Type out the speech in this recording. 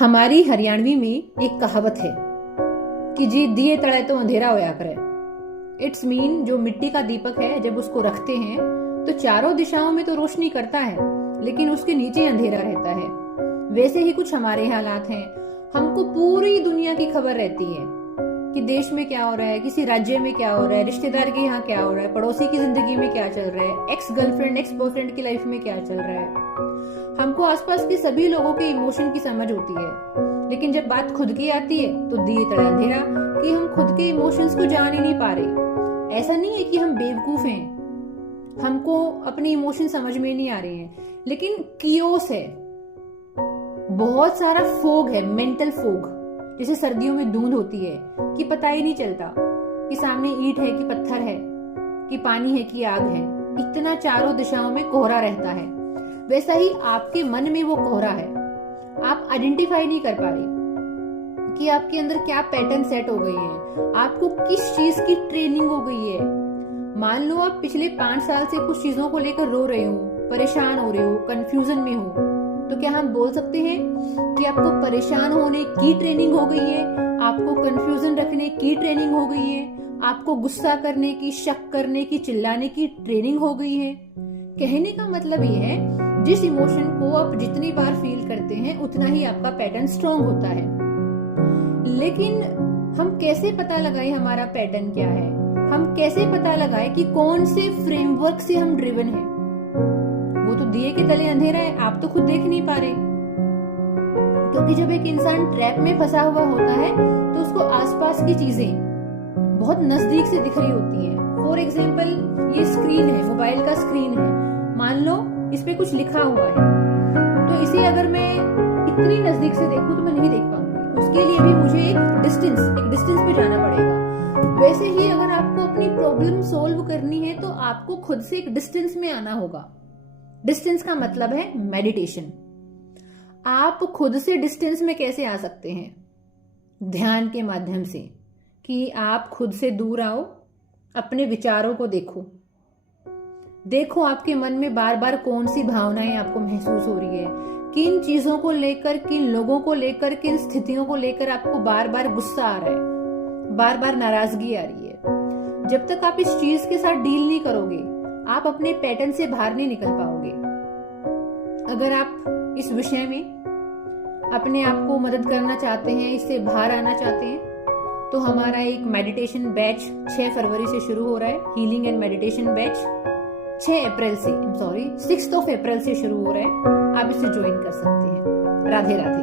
हमारी हरियाणवी में एक कहावत है कि जी दिए तले तो अंधेरा होया करे। इट्स मीन जो मिट्टी का दीपक है जब उसको रखते हैं तो चारों दिशाओं में तो रोशनी करता है, लेकिन उसके नीचे अंधेरा रहता है। वैसे ही कुछ हमारे हालात हैं। हमको पूरी दुनिया की खबर रहती है कि देश में क्या हो रहा है, किसी राज्य में क्या हो रहा है, रिश्तेदार के यहाँ क्या हो रहा है, पड़ोसी की जिंदगी में क्या चल रहा है, एक्स गर्लफ्रेंड एक्स बॉयफ्रेंड की लाइफ में क्या चल रहा है। हमको आसपास के सभी लोगों के इमोशन की समझ होती है, लेकिन जब बात खुद की आती है तो दिए तले अंधेरा कि हम खुद के इमोशंस को जान ही नहीं पा रहे। ऐसा नहीं है कि हम बेवकूफ हैं, हमको अपने इमोशन समझ में नहीं आ रहे हैं, लेकिन कियोस है, बहुत सारा फोग है, मेंटल फोग। जैसे सर्दियों में धुंध होती है कि पता ही नहीं चलता कि सामने ईंट है कि पत्थर है, कि पानी है कि आग है। इतना चारों दिशाओं में कोहरा रहता है। वैसा ही आपके मन में वो कोहरा है। आप आइडेंटिफाई नहीं कर पा रहे कि आपके अंदर क्या पैटर्न सेट हो गए हैं, आपको किस चीज की ट्रेनिंग हो गई है। मान लो आप पिछले 5 साल से कुछ चीजों को लेकर रो रहे हो, परेशान हो रहे हो, कंफ्यूजन में हो, तो क्या हम बोल सकते हैं कि आपको परेशान होने की ट्रेनिंग हो गई है, आपको कंफ्यूजन रखने की ट्रेनिंग हो गई है, आपको गुस्सा करने की, शक करने की, चिल्लाने की ट्रेनिंग हो गई है? कहने का मतलब ये है, जिस इमोशन को आप जितनी बार फील करते हैं उतना ही आपका पैटर्न स्ट्रॉन्ग होता है। लेकिन हम कैसे पता लगाएं हमारा पैटर्न क्या है? हम कैसे पता लगाएं कि कौन से फ्रेमवर्क से हम ड्रिवन हैं? वो तो दिए के तले अंधेरा है, आप तो खुद देख नहीं पा रहे। क्योंकि जब एक इंसान ट्रैप में फंसा हुआ होता है तो उसको आसपास की चीजें बहुत नजदीक से दिख रही होती हैं। फॉर एग्जाम्पल, ये स्क्रीन है, मोबाइल का स्क्रीन है, मान लो इस पे कुछ लिखा हुआ है, तो इसे अगर मैं इतनी नजदीक से देखूं तो मैं नहीं देख पाऊंगी। उसके लिए भी मुझे एक डिस्टेंस पे जाना पड़ेगा। वैसे ही अगर आपको अपनी प्रॉब्लम सोल्व करनी है तो आपको खुद से एक डिस्टेंस में आना होगा। डिस्टेंस का मतलब है मेडिटेशन। आप खुद से डिस्टेंस में कैसे आ सकते हैं? ध्यान के माध्यम से, कि आप खुद से दूर आओ, अपने विचारों को देखो आपके मन में बार बार कौन सी भावनाएं आपको महसूस हो रही है, किन चीजों को लेकर, किन लोगों को लेकर, किन स्थितियों को लेकर आपको बार बार गुस्सा आ रहा है, बार बार नाराजगी आ रही है। जब तक आप इस चीज के साथ डील नहीं करोगे, आप अपने पैटर्न से बाहर नहीं निकल पाओगे। अगर आप इस विषय में अपने आप को मदद करना चाहते हैं, इससे बाहर आना चाहते हैं, तो हमारा एक मेडिटेशन बैच 6 फरवरी से शुरू हो रहा है। हीलिंग एंड मेडिटेशन बैच 6 अप्रैल से शुरू हो रहा है। आप इसे ज्वाइन कर सकते हैं। राधे राधे।